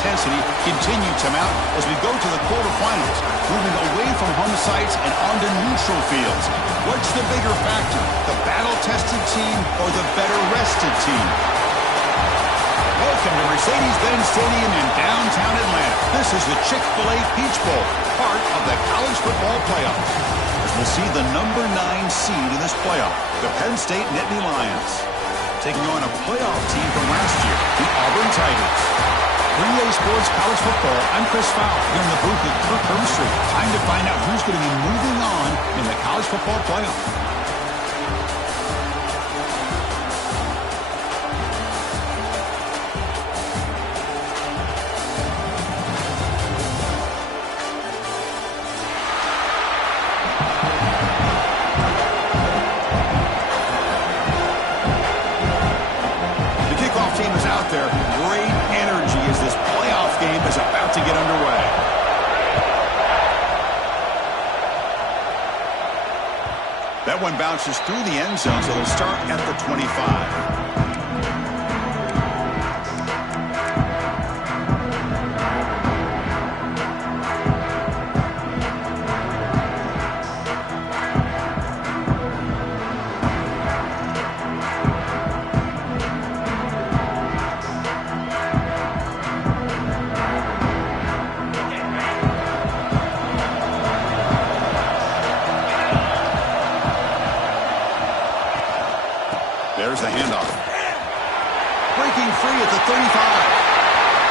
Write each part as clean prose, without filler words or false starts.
intensity continue to mount as we go to the quarterfinals, moving away from home sites and onto neutral fields. What's the bigger factor, the battle-tested team or the better-rested team? Welcome to Mercedes-Benz Stadium in downtown Atlanta. This is the Chick-fil-A Peach Bowl, part of the college football playoffs. As we'll see the number 9 seed in this playoff, the Penn State Nittany Lions, taking on a playoff team from last year, the Auburn Tigers. 3A Sports College Football, I'm Chris Fowler, here in the booth with Kirk Herbstreit. Time to find out who's going to be moving on in the college football playoff. That one bounces through the end zone, so they'll start at the 25. There's the handoff. Breaking free at the 35.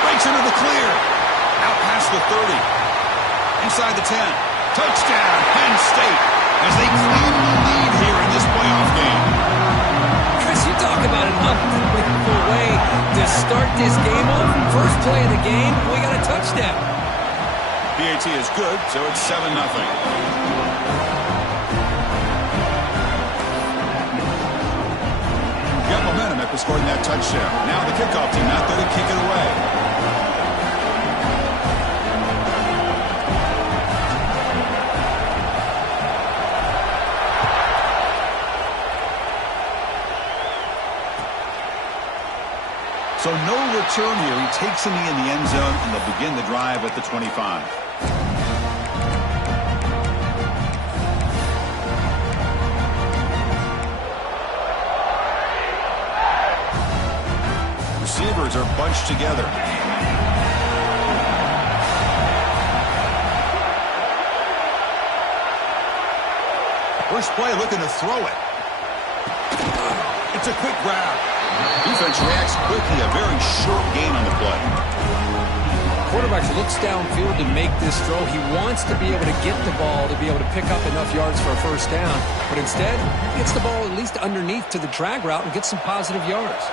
Breaks into the clear. Out past the 30. Inside the 10. Touchdown, Penn State, as they claim the lead here in this playoff game. Chris, you talk about an unbelievable way to start this game off. First play of the game, we got a touchdown. PAT is good, so it's 7-0. Got momentum after scoring that touchdown. Now the kickoff team out there to kick it away. So no return here. He takes a knee in the end zone, and they'll begin the drive at the 25. Receivers are bunched together. First play looking to throw it. It's a quick grab. Defense reacts quickly. A very short gain on the play. Quarterback looks downfield to make this throw. He wants to be able to get the ball to be able to pick up enough yards for a first down. But instead, he gets the ball at least underneath to the drag route and gets some positive yards.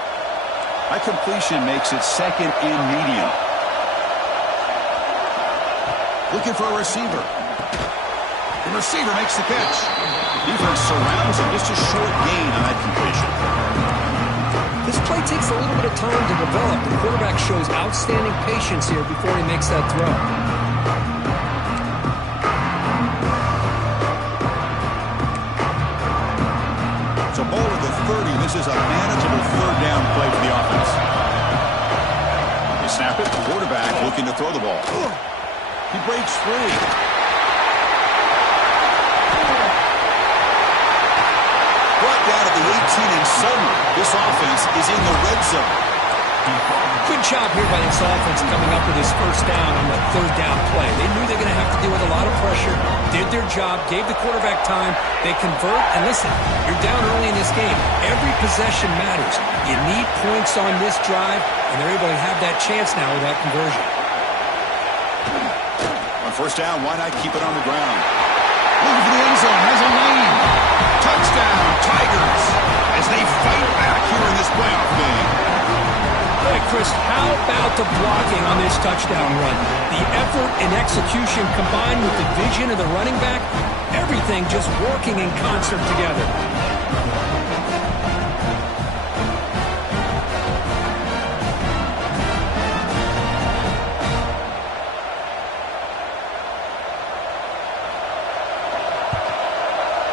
That completion makes it second and medium. Looking for a receiver. The receiver makes the catch. Defense surrounds him. Just a short gain on that completion. This play takes a little bit of time to develop. The quarterback shows outstanding patience here before he makes that throw. So ball at the 30. This is a manageable third down play for the offense. They snap it. The quarterback looking to throw the ball. He breaks free. Brought down at the 18, and suddenly this offense is in the red zone. Good job here by this offense coming up with his first down on the third down play. They knew they were going to have to deal with a lot of pressure, did their job, gave the quarterback time. They convert, and listen, you're down early in this game. Every possession matters. You need points on this drive, and they're able to have that chance now with that conversion. On first down, why not keep it on the ground? Looking for the end zone, has a lane. Touchdown, Tigers, as they fight back here in this playoff game. Hey, Chris, how about the blocking on this touchdown run? The effort and execution combined with the vision of the running back, everything just working in concert together.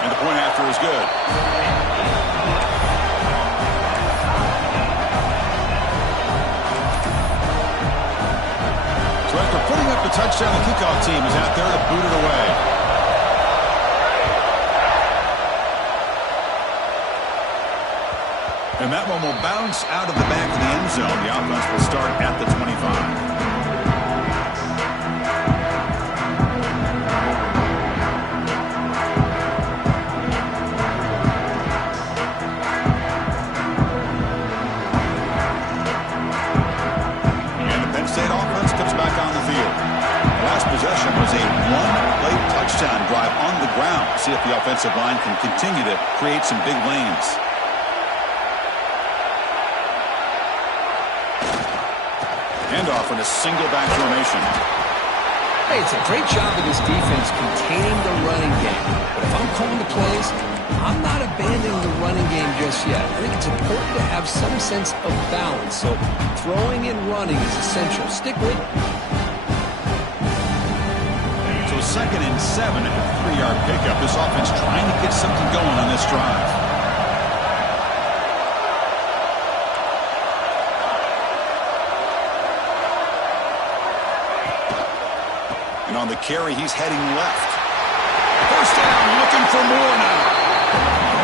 And the point after is good. touchdown. The kickoff team is out there to boot it away. And that one will bounce out of the back of the end zone. The offense will start at the 25. Possession was a one-play touchdown drive on the ground. See if the offensive line can continue to create some big lanes. Handoff in a single back formation. Hey, it's a great job of this defense containing the running game. But if I'm calling the plays, I'm not abandoning the running game just yet. I think it's important to have some sense of balance. So throwing and running is essential. Stick with it. So 2nd and 7 and a 3-yard pickup. This offense trying to get something going on this drive. And on the carry, he's heading left. First down, looking for more now.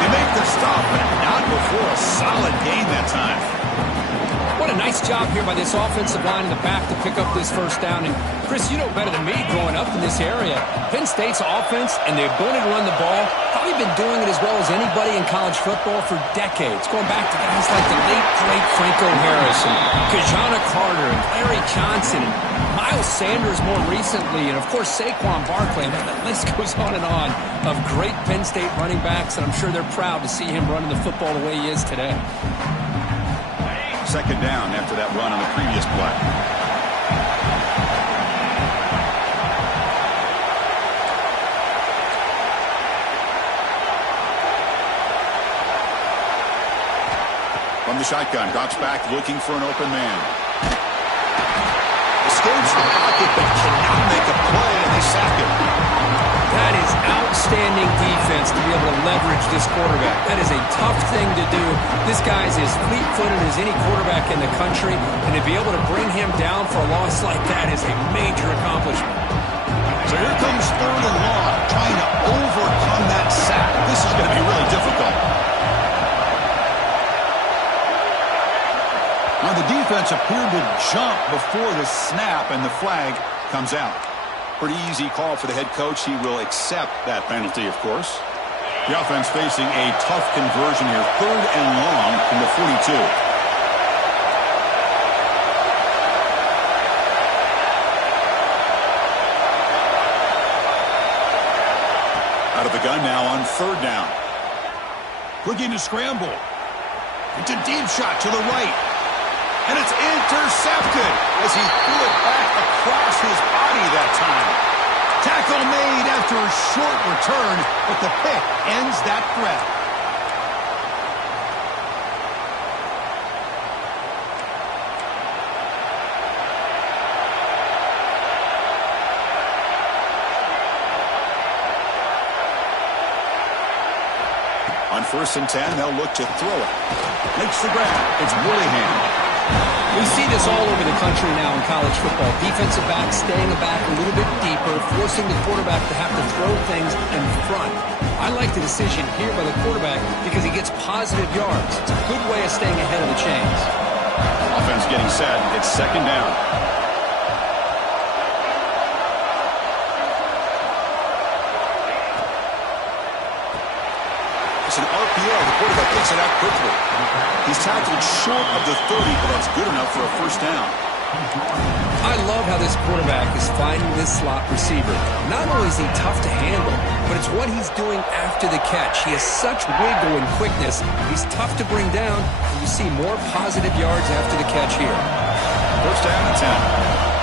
They make the stop, but not before a solid gain that time. What a nice job here by this offensive line in the back to pick up this first down. And, Chris, you know better than me growing up in this area. Penn State's offense and the ability to run the ball, probably been doing it as well as anybody in college football for decades. Going back to guys like the late, great Franco Harris and Kajana Carter and Larry Johnson and Miles Sanders more recently. And, of course, Saquon Barkley. And the list goes on and on of great Penn State running backs. And I'm sure they're proud to see him running the football the way he is today. 2nd down after that run on the previous play. From the shotgun, drops back looking for an open man. Escapes the pocket but cannot make a play, and they sack him. That is outstanding defense to be able to leverage this quarterback. That is a tough thing to do. This guy's as fleet-footed as any quarterback in the country, and to be able to bring him down for a loss like that is a major accomplishment. So here comes 3rd and long, trying to overcome that sack. This is going to be really difficult. Now the defense appeared to jump before the snap, and the flag comes out. Pretty easy call for the head coach. He will accept that penalty, of course. The offense facing a tough conversion here. 3rd and long from the 42. Out of the gun now on 3rd down. Looking to scramble. It's a deep shot to the right. And it's intercepted as he threw it back across his body that time. Tackle made after a short return, but the pick ends that threat. On 1st and 10, they'll look to throw it. Makes the grab. It's Willingham. We see this all over the country now in college football. Defensive backs staying back a little bit deeper, forcing the quarterback to have to throw things in front. I like the decision here by the quarterback because he gets positive yards. It's a good way of staying ahead of the chains. Offense getting set. It's 2nd down. It's an RPO. The quarterback gets it out quickly. He's tackled short of the 30, but that's good enough for a first down. I love how this quarterback is finding this slot receiver. Not only is he tough to handle, but it's what he's doing after the catch. He has such wiggle and quickness. He's tough to bring down, and you see more positive yards after the catch here. First down and 10.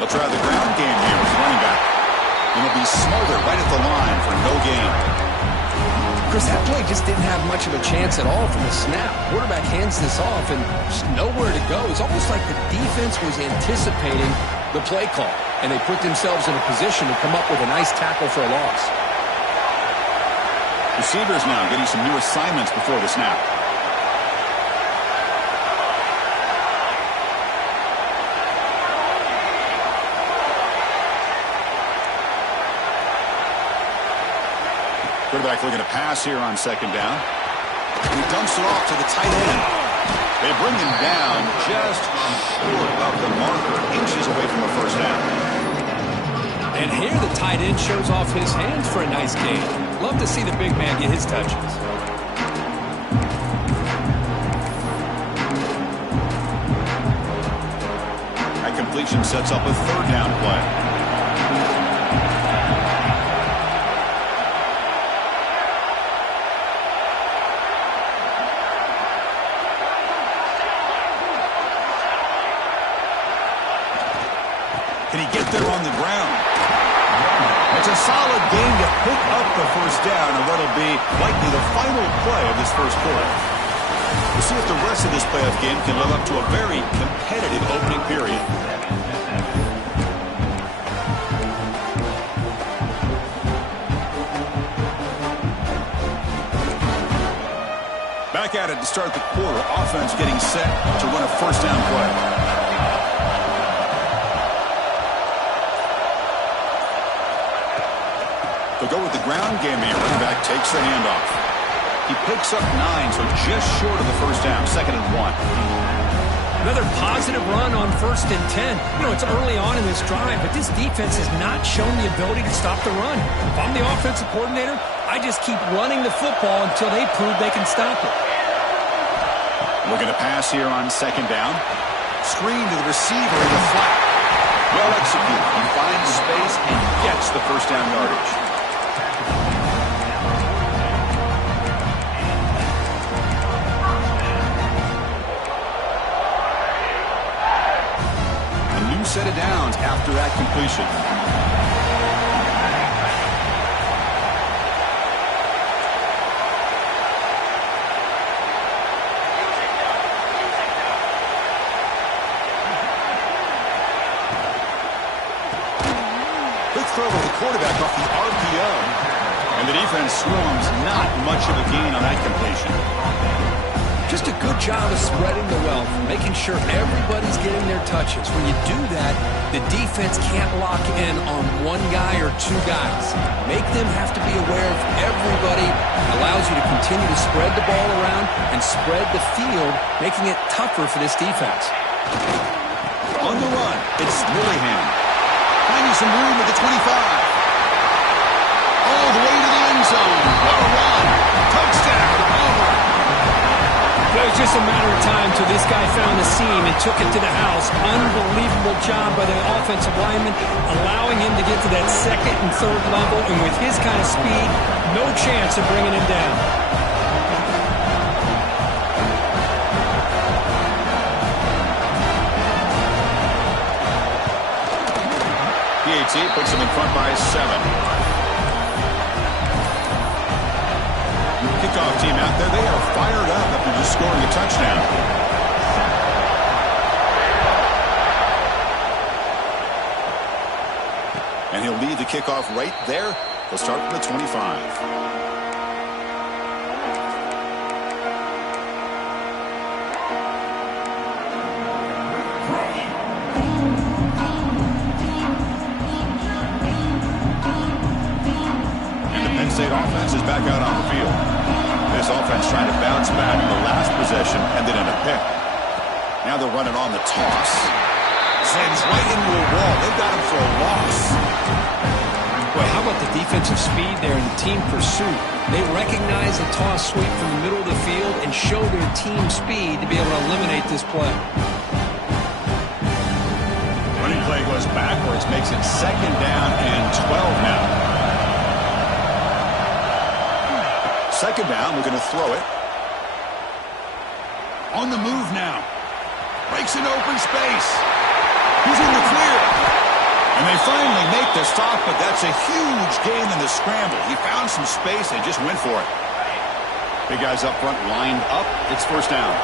They'll try the ground game here with running back. And it'll be Smolder right at the line for no gain. Chris, that play just didn't have much of a chance at all from the snap. Quarterback hands this off and just nowhere to go. It's almost like the defense was anticipating the play call, and they put themselves in a position to come up with a nice tackle for a loss. Receivers now getting some new assignments before the snap. Quarterback looking to pass here on second down. He dumps it off to the tight end. They bring him down just short of the marker, inches away from a first down. And here the tight end shows off his hands for a nice gain. Love to see the big man get his touches. That completion sets up a third down play. Can he get there on the ground? It's a solid game to pick up the first down and what'll be likely the final play of this first quarter. We'll see if the rest of this playoff game can live up to a very competitive opening period. Back at it to start the quarter. Offense getting set to run a first down play. They'll go with the ground game here. Running back takes the handoff. He picks up 9, so just short of the first down. 2nd and 1. Another positive run on 1st and 10. You know, it's early on in this drive, but this defense has not shown the ability to stop the run. If I'm the offensive coordinator, I just keep running the football until they prove they can stop it. Looking to pass here on 2nd down. Screen to the receiver in the flat. Well executed. He finds space and gets the first down yardage. Set of downs after that completion. Quick throw of the quarterback off the RPO. And the defense swarms not much of a gain on that completion. Just a good job of spreading the wealth, making sure everybody's getting their touches. When you do that, the defense can't lock in on one guy or two guys. Make them have to be aware of everybody. Allows you to continue to spread the ball around and spread the field, making it tougher for this defense. On the run, it's Willingham. Finding some room at the 25. All the way to the end zone. What a run. Touchdown. Over. It was just a matter of time till this guy found the seam and took it to the house. Unbelievable job by the offensive lineman, allowing him to get to that 2nd and 3rd level, and with his kind of speed, no chance of bringing him down. PAT puts him in front by 7. Kickoff team out there, they are fired up after just scoring a touchdown. And he'll lead the kickoff right there. He'll start from the 25. State offense is back out on the field. This offense trying to bounce back in the last possession, ended in a pick. Now they'll run it on the toss. Sends right into a wall. They've got him for a loss. Well, how about the defensive speed there in the team pursuit? They recognize the toss sweep from the middle of the field and show their team speed to be able to eliminate this play. Running play goes backwards, makes it 2nd down and 12 now. 2nd down, we're going to throw it. On the move now. Breaks an open space. He's in the clear. And they finally make the stop, but that's a huge gain in the scramble. He found some space and just went for it. Big guys up front lined up. It's 1st down.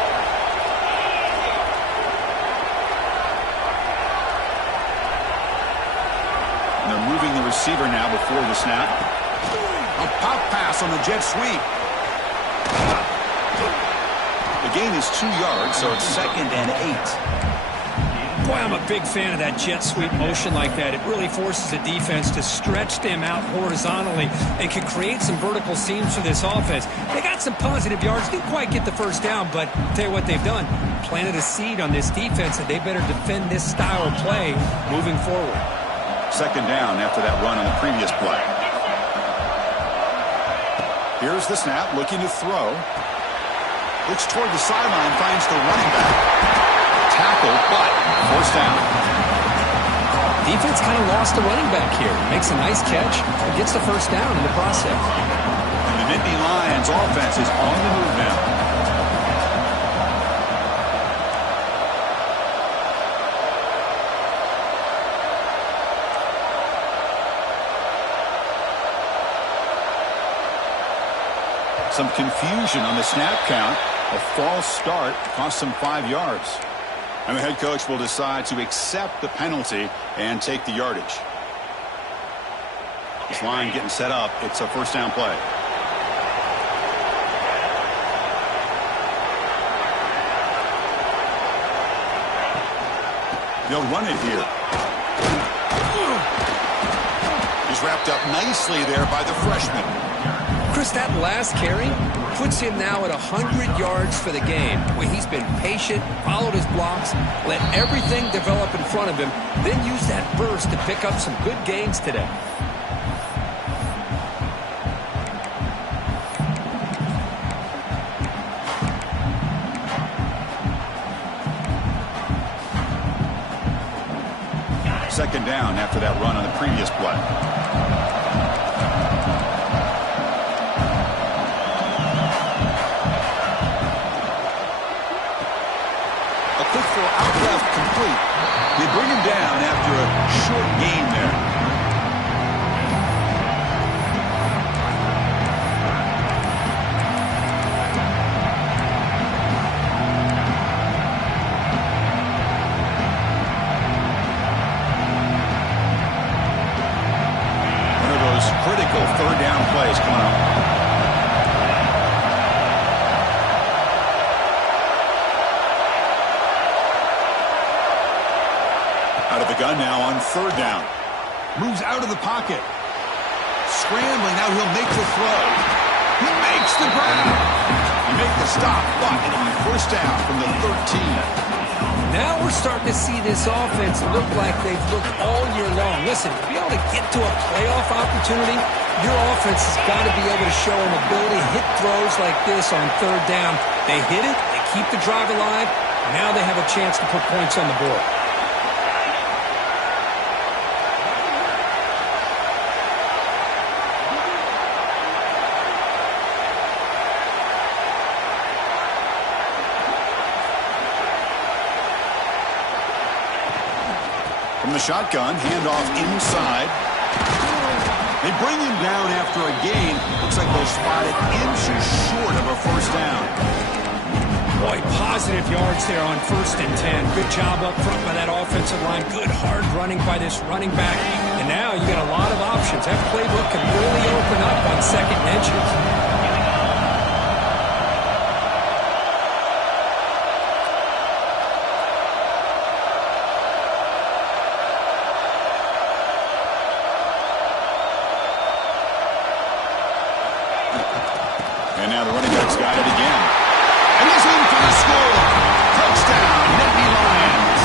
And they're moving the receiver now before the snap. A Pop pass on the jet sweep. The gain is 2 yards, so it's 2nd and 8. Boy, I'm a big fan of that jet sweep motion like that. It really forces the defense to stretch them out horizontally and can create some vertical seams for this offense. They got some positive yards. Didn't quite get the first down, but I'll tell you what they've done. Planted a seed on this defense that they better defend this style of play moving forward. 2nd down after that run on the previous play. Here's the snap, looking to throw. Looks toward the sideline, finds the running back. Tackle, but forced down. Defense kind of lost the running back here. Makes a nice catch and gets the first down in the process. And the Nittany Lions offense is on the move now. Some confusion on the snap count. A false start cost them 5 yards. And the head coach will decide to accept the penalty and take the yardage. This line getting set up. It's a first down play. They'll run it here. He's wrapped up nicely there by the freshman. Chris, that last carry puts him now at 100 yards for the game, where he's been patient, followed his blocks, let everything develop in front of him, then use that burst to pick up some good gains today. Second down after that run on the previous play. Out left, complete. They bring him down after a short gain there. One of those critical third down plays coming up. Out of the gun now on 3rd down. Moves out of the pocket. Scrambling, now he'll make the throw. He makes the grab. He make the stop, but it'll be first down from the 13. Now we're starting to see this offense look like they've looked all year long. Listen, to be able to get to a playoff opportunity, your offense has got to be able to show an ability to hit throws like this on 3rd down. They hit it, they keep the drive alive, now they have a chance to put points on the board. From the shotgun, handoff inside. They bring him down after a gain. Looks like they'll spot it inches short of a first down. Boy, positive yards there on 1st and 10. Good job up front by that offensive line. Good hard running by this running back. And now you got a lot of options. That playbook can really open up on 2nd and inches. And now the running back's got it again. And he's in for the score. Touchdown, Nittany Lions.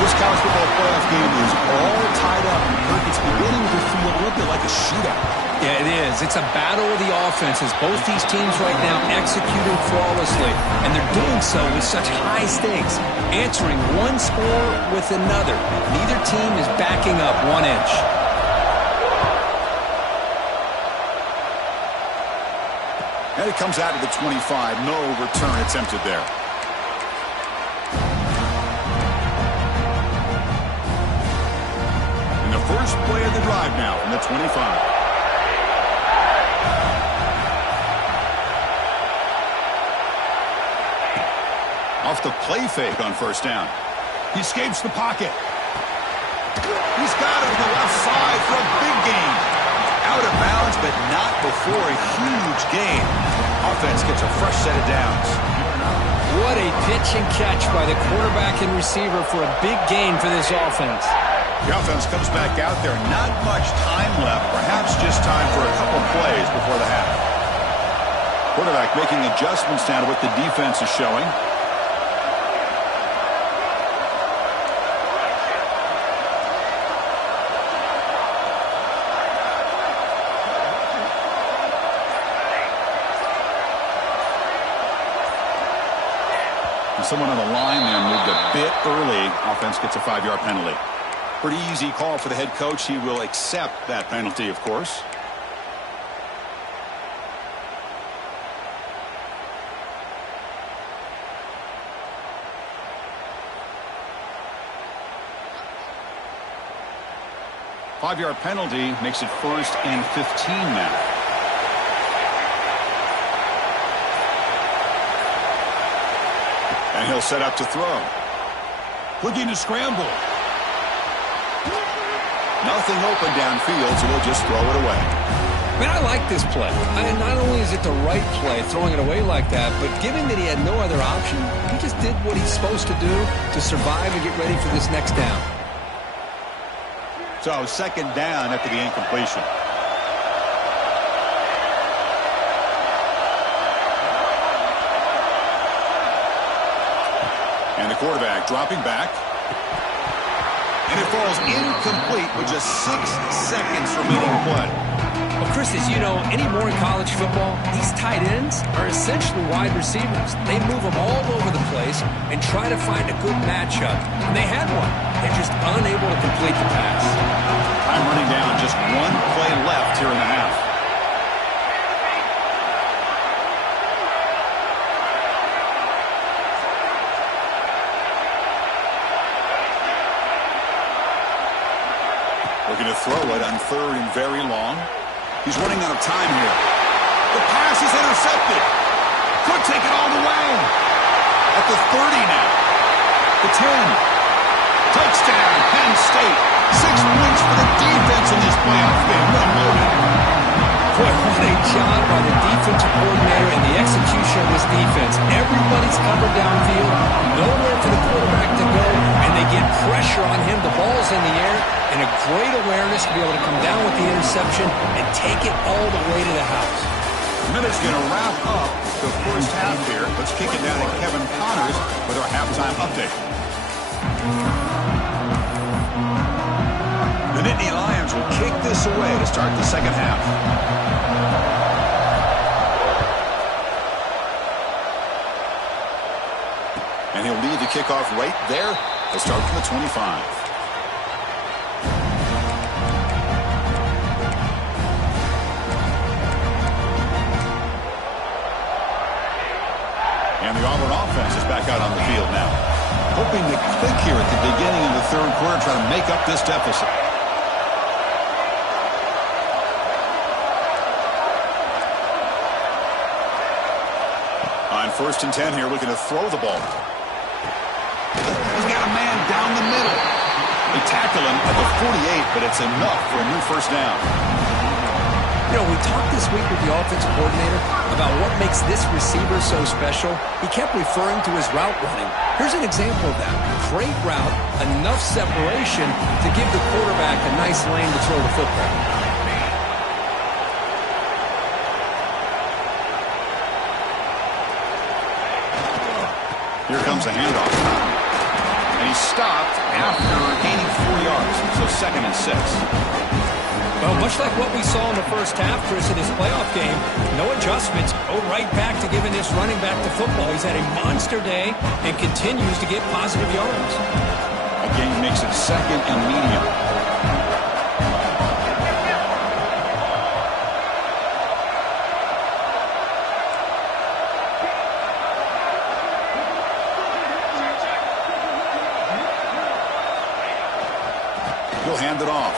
This college football playoff game is all tied up. It's beginning to feel a little bit like a shootout. Yeah, it is. It's a battle of the offenses. Both these teams right now executing flawlessly, and they're doing so with such high stakes, answering one score with another. Neither team is backing up 1 inch. And it comes out of the 25. No return attempted there. And the first play of the drive now from the 25. Off the play fake on first down. He escapes the pocket. He's got it to the left side for a big gain. Out of bounds, but not before a huge gain. Offense gets a fresh set of downs. What a pitch and catch by the quarterback and receiver for a big gain for this offense. The offense comes back out there. Not much time left. Perhaps just time for a couple plays before the half. Quarterback making adjustments now to what the defense is showing. Someone on the line there moved a bit early. Offense gets a 5-yard penalty. Pretty easy call for the head coach. He will accept that penalty, of course. Five-yard penalty makes it 1st and 15 now. And he'll set up to throw. Looking to scramble. Nothing open downfield, so he'll just throw it away. Man, I like this play. Not only is it the right play, throwing it away like that, but given that he had no other option, he just did what he's supposed to do to survive and get ready for this next down. So, 2nd down after the incompletion. And the quarterback dropping back. And it falls incomplete with just 6 seconds remaining to play. Well, Chris, as you know, anymore in college football, these tight ends are essentially wide receivers. They move them all over the place and try to find a good matchup. And they had one. They're just unable to complete the pass. Time running down. Just 1 play left here in the half. Looking to throw it on 3rd and very long. He's running out of time here. The pass is intercepted. Could take it all the way. At the 30 now. The 10. Touchdown, Penn State. 6 points for the defense in this playoff game. Well loaded. Boy, what a job by the defensive coordinator and the execution of this defense. Everybody's covered downfield. Nowhere for the quarterback to go. And they get pressure on him. The ball's in the air. And a great awareness to be able to come down with the interception and take it all the way to the house. Minute's going to wrap up the first half here. Let's kick it down to Kevin Connors with our halftime update. The Nittany Lions will kick this away to start the second half. And he'll lead the kickoff right there. He'll start from the 25. And the Auburn offense is back out on the field now. Hoping to click here at the beginning of the 3rd quarter, try to make up this deficit. On 1st and 10 here, looking to throw the ball. He's got a man down the middle. They tackle him at the 48, but it's enough for a new 1st down. You know, we talked this week with the offensive coordinator about what makes this receiver so special. He kept referring to his route running. Here's an example of that. Great route, enough separation to give the quarterback a nice lane to throw the football. Here comes the handoff. And he's stopped after gaining 4 yards. So 2nd and 6. Well, much like what we saw in the first half, Chris, in this playoff game, no adjustments. Go right back to giving this running back the football. He's had a monster day and continues to get positive yards. Again, makes it 2nd and medium. He'll hand it off.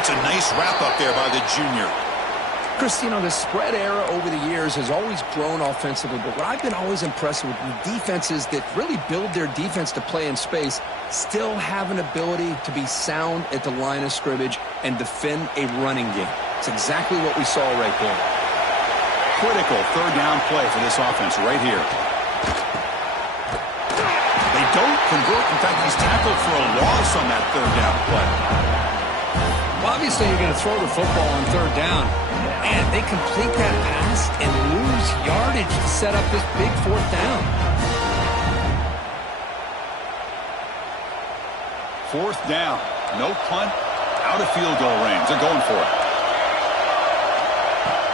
That's a nice wrap up there by the junior. Chris, you know, the spread era over the years has always grown offensively, but what I've been always impressed with the defenses that really build their defense to play in space still have an ability to be sound at the line of scrimmage and defend a running game. It's exactly what we saw right there. Critical third down play for this offense right here. They don't convert. In fact, he's tackled for a loss on that third down play. Well, obviously, you're going to throw the football on third down. And they complete that pass and lose yardage to set up this big fourth down. Fourth down. No punt. Out of field goal range. They're going for it.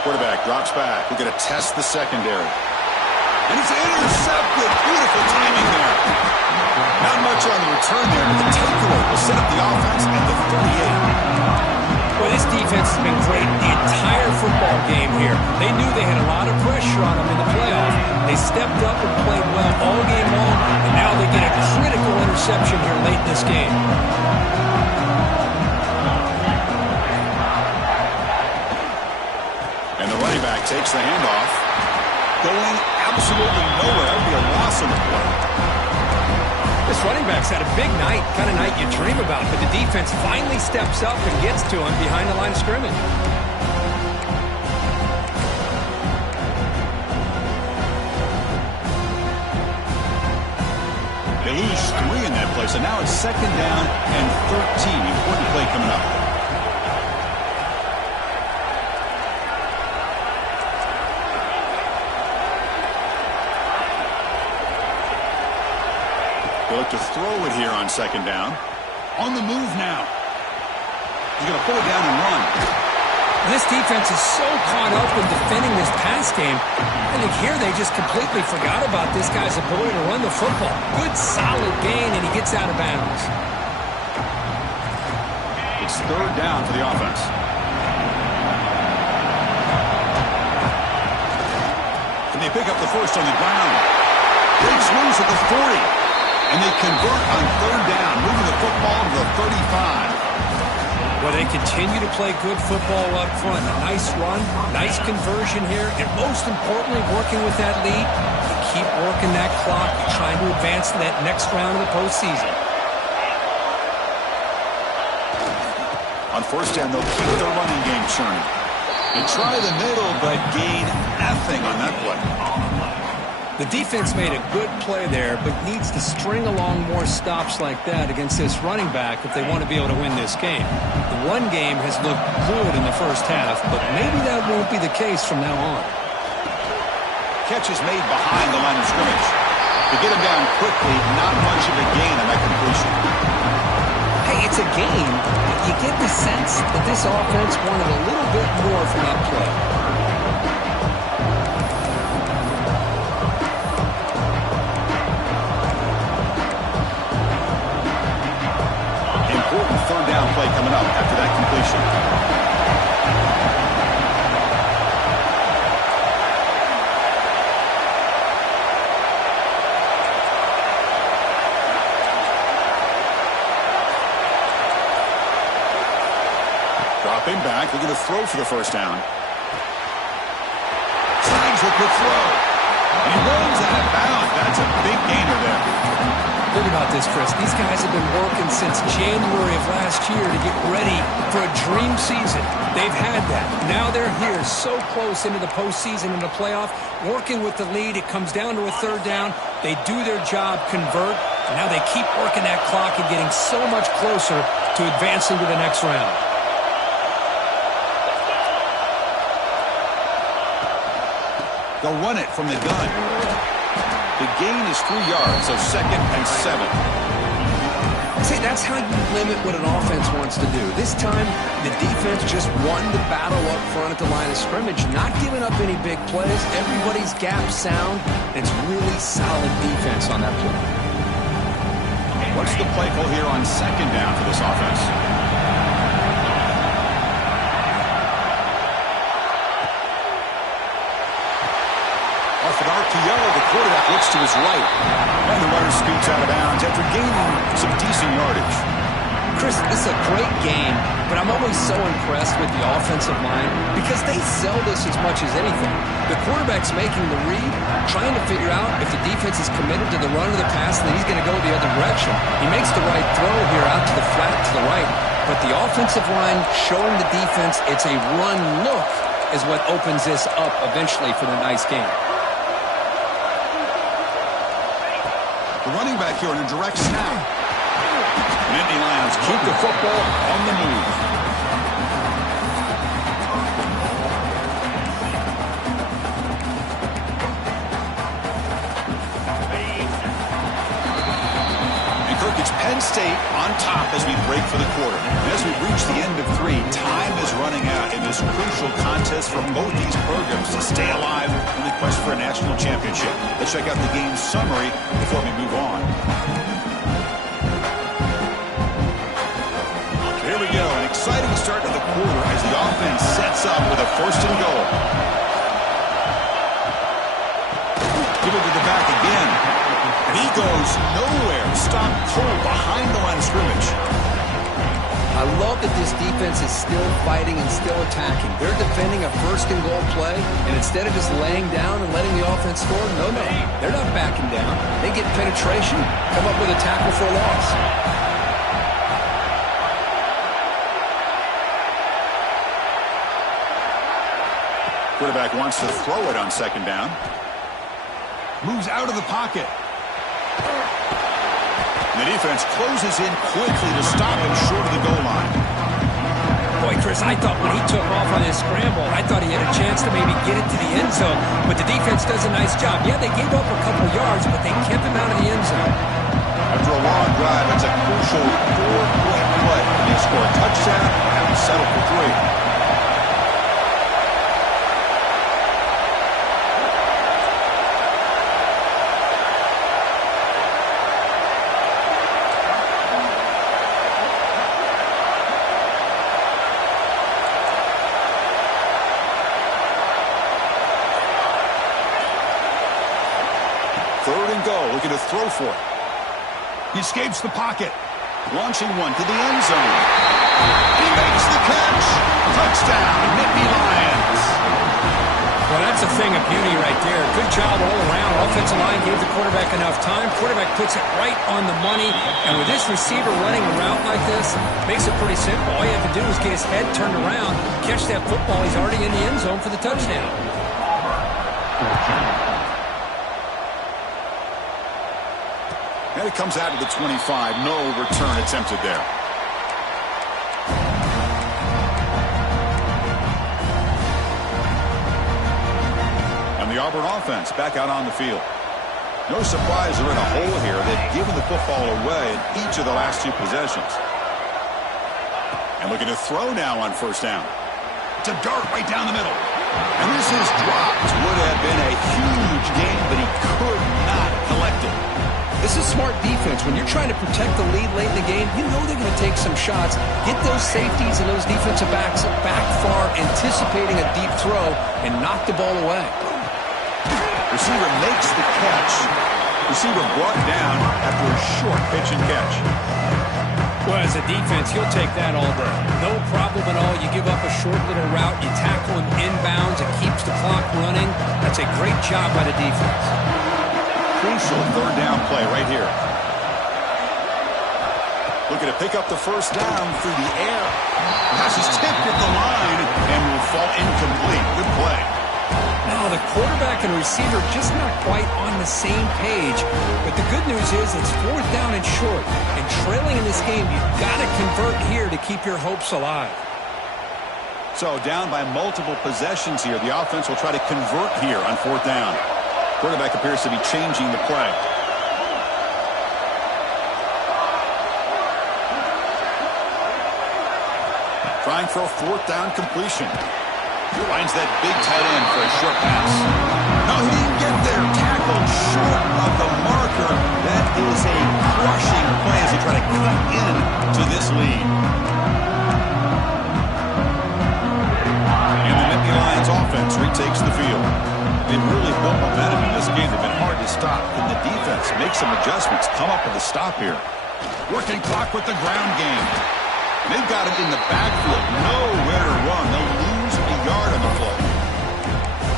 Quarterback drops back. We're going to test the secondary. And it's intercepted. Beautiful timing there. Not much on the return there, but the takeaway will set up the offense at the 38. Well, this defense has been great the entire football game here. They knew they had a lot of pressure on them in the playoff. They stepped up and played well all game long, and now they get a critical interception here late in this game. And the running back takes the handoff. Going absolutely nowhere. That would be a loss on the play. This running back's had a big night, kind of night you dream about, but the defense finally steps up and gets to him behind the line of scrimmage. They lose 3 in that play, so now it's second down and 13. Important play coming up. They look to throw it here on second down. On the move now. He's going to pull it down and run. This defense is so caught up in defending this pass game. I think here they just completely forgot about this guy's ability to run the football. Good, solid gain, and he gets out of bounds. It's third down for the offense. And they pick up the first on the ground. Breaks loose at the 40. And they convert on third down, moving the football to the 35. Well, they continue to play good football up front. A nice run, nice conversion here, and most importantly, working with that lead, you keep working that clock, trying to advance to that next round of the postseason. On first down, they'll keep their running game churning. They try the middle, but gain nothing on that play. The defense made a good play there, but needs to string along more stops like that against this running back if they want to be able to win this game. The run game has looked good in the first half, but maybe that won't be the case from now on. Catch is made behind the line of scrimmage. To get him down quickly, not much of a gain on that completion. Hey, it's a gain, but you get the sense that this offense wanted a little bit more from that play. Third down play coming up after that completion. Dropping back, looking to throw for the first down. Signs with the throw. And he rolls out of bounds. That's a big gainer there. Think about this, Chris. These guys have been working since January of last year to get ready for a dream season. They've had that. Now they're here so close into the postseason and the playoff, working with the lead. It comes down to a third down. They do their job, convert, and now they keep working that clock and getting so much closer to advancing to the next round. They'll run it from the gun. The gain is 3 yards, so second and 7. See, that's how you limit what an offense wants to do. This time, the defense just won the battle up front at the line of scrimmage, not giving up any big plays. Everybody's gap sound. It's really solid defense on that play. What's the play call here on second down for this offense? Off an RPO, the quarterback looks to his right. And the runner scoots out of bounds after gaining some decent yardage. Chris, this is a great game, but I'm always so impressed with the offensive line because they sell this as much as anything. The quarterback's making the read, trying to figure out if the defense is committed to the run or the pass, and then he's going to go the other direction. He makes the right throw here out to the flat to the right, but the offensive line showing the defense it's a run look is what opens this up eventually for the nice game. The running back here in a direct snap. Nittany Lions keep the football on the move. And Kirk, it's Penn State on top as we break for the quarter. And as we reach the end of 3, time is running out in this crucial contest for both these programs to stay alive in the quest for a national championship. Let's check out the game summary before we move on. Here we go, an exciting start to the quarter as the offense sets up with a 1st and goal. Give it to the back again. He goes nowhere. Stopped cold behind the line of scrimmage. I love that this defense is still fighting and still attacking. They're defending a 1st and goal play, and instead of just laying down and letting the offense score, no. They're not backing down. They get penetration, come up with a tackle for a loss. Quarterback wants to throw it on 2nd down. Moves out of the pocket. And the defense closes in quickly to stop him short of the goal line. Boy, Chris, I thought when he took off on his scramble, I thought he had a chance to maybe get it to the end zone. But the defense does a nice job. Yeah, they gave up a couple yards, but they kept him out of the end zone. After a long drive, it's a crucial 4-point play. They score a touchdown and settle for 3. Looking to throw for it. He escapes the pocket. Launching one to the end zone. He makes the catch. Touchdown, Nittany Lions. Well, that's a thing of beauty right there. Good job all around. Offensive line gave the quarterback enough time. Quarterback puts it right on the money. And with this receiver running a route like this, makes it pretty simple. All you have to do is get his head turned around, catch that football. He's already in the end zone for the touchdown. And it comes out to the 25. No return attempted there. And the Auburn offense back out on the field. No surprise they're in a hole here. They've given the football away in each of the last 2 possessions. And looking to throw now on 1st down. It's a dart right down the middle. And this is dropped. Would have been a huge game, but he could not collect it. This is smart defense. When you're trying to protect the lead late in the game, you know they're going to take some shots, get those safeties and those defensive backs back far, anticipating a deep throw, and knock the ball away. Receiver makes the catch. Receiver brought down after a short pitch and catch. Well, as a defense, you'll take that all day. No problem at all. You give up a short little route, you tackle him inbounds, it keeps the clock running. That's a great job by the defense. Crucial 3rd down play right here. Looking to pick up the 1st down through the air. Pass is tipped at the line and will fall incomplete. Good play. Now the quarterback and receiver just not quite on the same page. But the good news is it's 4th down and short. And trailing in this game, you've got to convert here to keep your hopes alive. So down by multiple possessions here. The offense will try to convert here on 4th down. Quarterback appears to be changing the play. Trying for a 4th down completion. Finds that big tight end for a short pass. No, he didn't get there. Tackled short of the marker. That is a crushing play as he tries to cut into this lead. And the Nittany Lions offense retakes the field. They've really built momentum in this game. They've been hard to stop. And the defense makes some adjustments, come up with a stop here. Working clock with the ground game. They've got it in the backfield. Nowhere to run. They'll lose a yard on the play.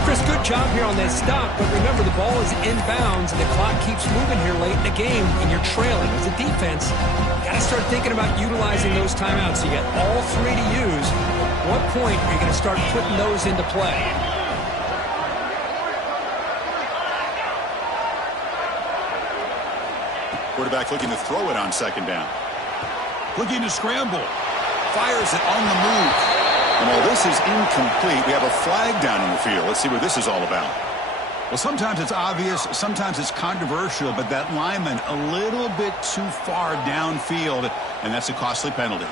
Chris, good job here on this stop, but remember the ball is inbounds and the clock keeps moving here late in the game and you're trailing. As a defense, you got to start thinking about utilizing those timeouts. You got all three to use. At what point are you going to start putting those into play? Quarterback looking to throw it on second down. Looking to scramble. Fires it on the move. And while this is incomplete, we have a flag down in the field. Let's see what this is all about. Well, sometimes it's obvious, sometimes it's controversial, but that lineman a little bit too far downfield, and that's a costly penalty.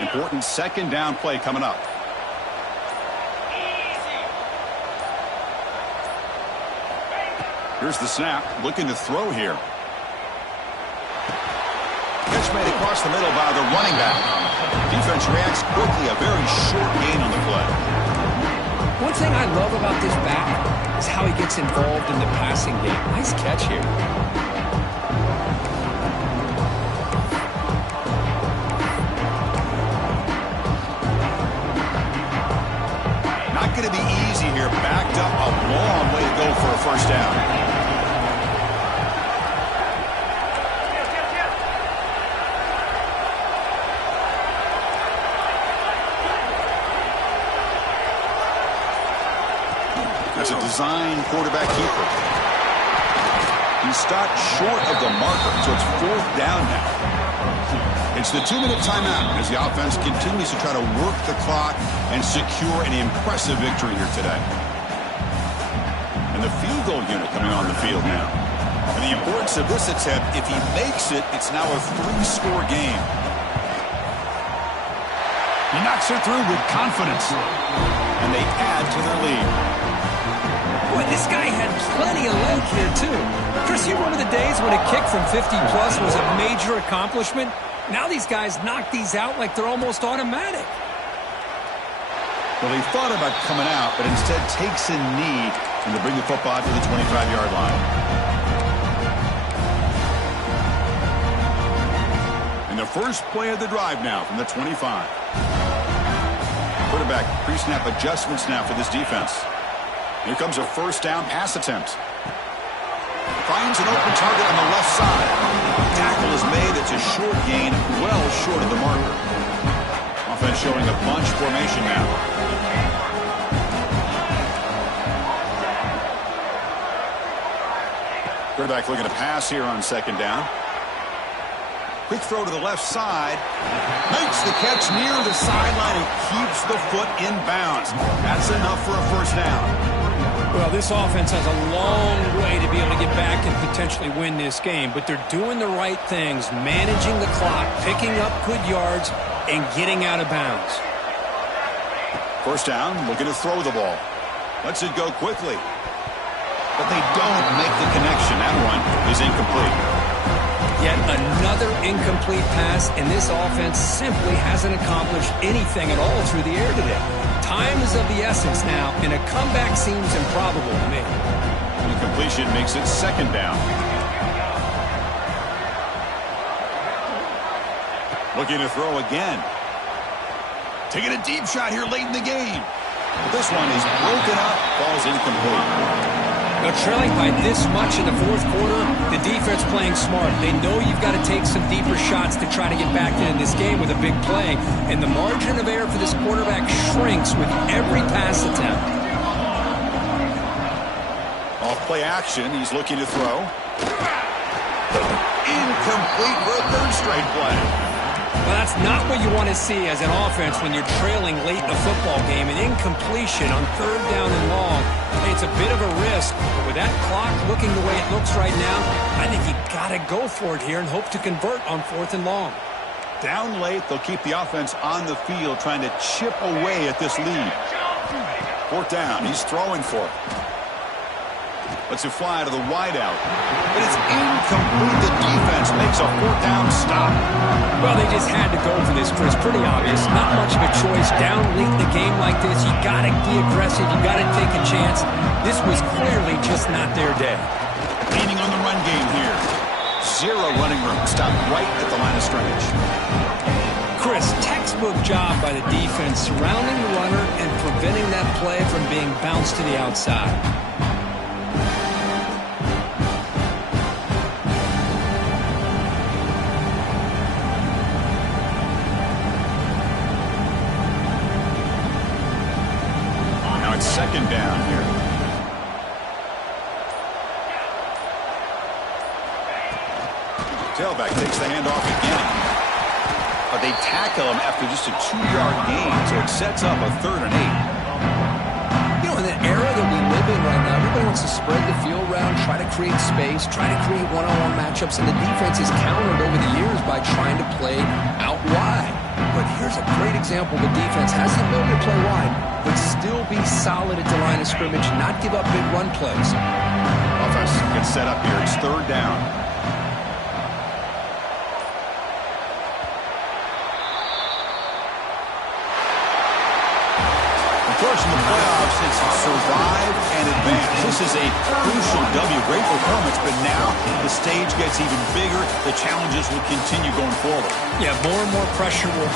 Important second down play coming up. Here's the snap. Looking to throw here. Catch made across the middle by the running back. Defense reacts quickly. A very short gain on the play. One thing I love about this back is how he gets involved in the passing game. Nice catch here. Going to be easy here. Backed up a long way to go for a first down. That's a design quarterback keeper. He's stopped short of the marker, so it's fourth down now. It's the 2-minute timeout as the offense continues to try to work the clock and secure an impressive victory here today. And the field goal unit coming on the field now. And the importance of this attempt, if he makes it, it's now a 3-score game. He knocks it through with confidence. And they add to their lead. Boy, this guy had plenty of leg here, too. Chris, you remember the days when a kick from 50-plus was a major accomplishment? Now these guys knock these out like they're almost automatic. Well, he thought about coming out, but instead takes a knee and to bring the football to the 25-yard line. And the first play of the drive now from the 25. Quarterback pre-snap adjustments now for this defense. Here comes a first down pass attempt. Finds an open target on the left side. Tackle is made. It's a short gain, well short of the marker. Offense showing a bunch formation now. Quarterback looking to pass here on second down. Quick throw to the left side. Makes the catch near the sideline and keeps the foot in bounds. That's enough for a first down. Well, this offense has a long way to be able to get back and potentially win this game, but they're doing the right things, managing the clock, picking up good yards, and getting out of bounds. First down, looking to throw the ball. Lets it go quickly. But they don't make the connection. That one is incomplete. Yet another incomplete pass, and this offense simply hasn't accomplished anything at all through the air today. Time is of the essence now, and a comeback seems improbable to me. Incompletion makes it second down. Looking to throw again. Taking a deep shot here late in the game. But this one is broken up, falls incomplete. Now, trailing by this much in the fourth quarter, the defense playing smart. They know you've got to take some deeper shots to try to get back in this game with a big play. And the margin of error for this quarterback shrinks with every pass attempt. Off play action, he's looking to throw. Incomplete for a third straight play. Well, that's not what you want to see as an offense when you're trailing late in a football game. An incompletion on third down and long. It's a bit of a risk, but with that clock looking the way it looks right now, I think you got to go for it here and hope to convert on fourth and long. Down late, they'll keep the offense on the field trying to chip away at this lead. Fourth down, he's throwing for it. Lets it fly to the wideout. But it's incomplete. The defense makes a fourth down stop. Well, they just had to go for this, Chris. Pretty obvious. Not much of a choice. Down late in the game like this, you got to be aggressive. You got to take a chance. This was clearly just not their day. Leaning on the run game here. Zero running room. Stopped right at the line of scrimmage. Chris, textbook job by the defense surrounding the runner and preventing that play from being bounced to the outside. Now it's second down here. Tailback takes the handoff again. But they tackle him after just a 2-yard gain, so it sets up a 3rd and 8. You know, in the era that we live in right now, everybody wants to spread the field around, try to create space, try to create one-on-one matchups, and the defense is countered over the years by trying to play out wide. But here's a great example. The defense has the ability to play wide, but still be solid at the line of scrimmage, not give up big run plays. Offense gets set up here. It's 3rd down. Of course, in the playoffs, it's survive and advance. This is a crucial W. Great performance, but now the stage gets even bigger. The challenges will continue going forward. Yeah, more and more pressure will